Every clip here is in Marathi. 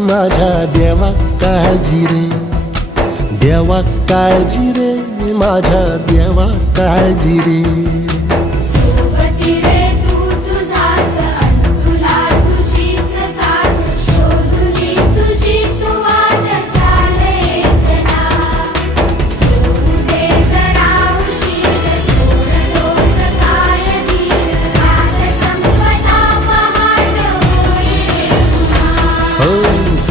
माझ्या देवा काळजी रे, देवा काळजी रे, माझ्या देवा काळजी रे. सोबती रे तू तुझाच अंतुला तुझीच साथ शोधुनी तुझी तू वाट चाले येतना. सोडू दे जरा उशीर सोडतोस काय धीर रात संपता पहाट होई रे पुन्हा. हो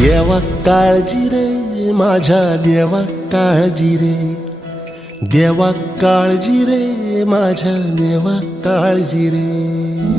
देवा काळजी रे, माझ्या देवा काळजी रे, देवा काळजी रे, माझ्या देवा काळजी रे.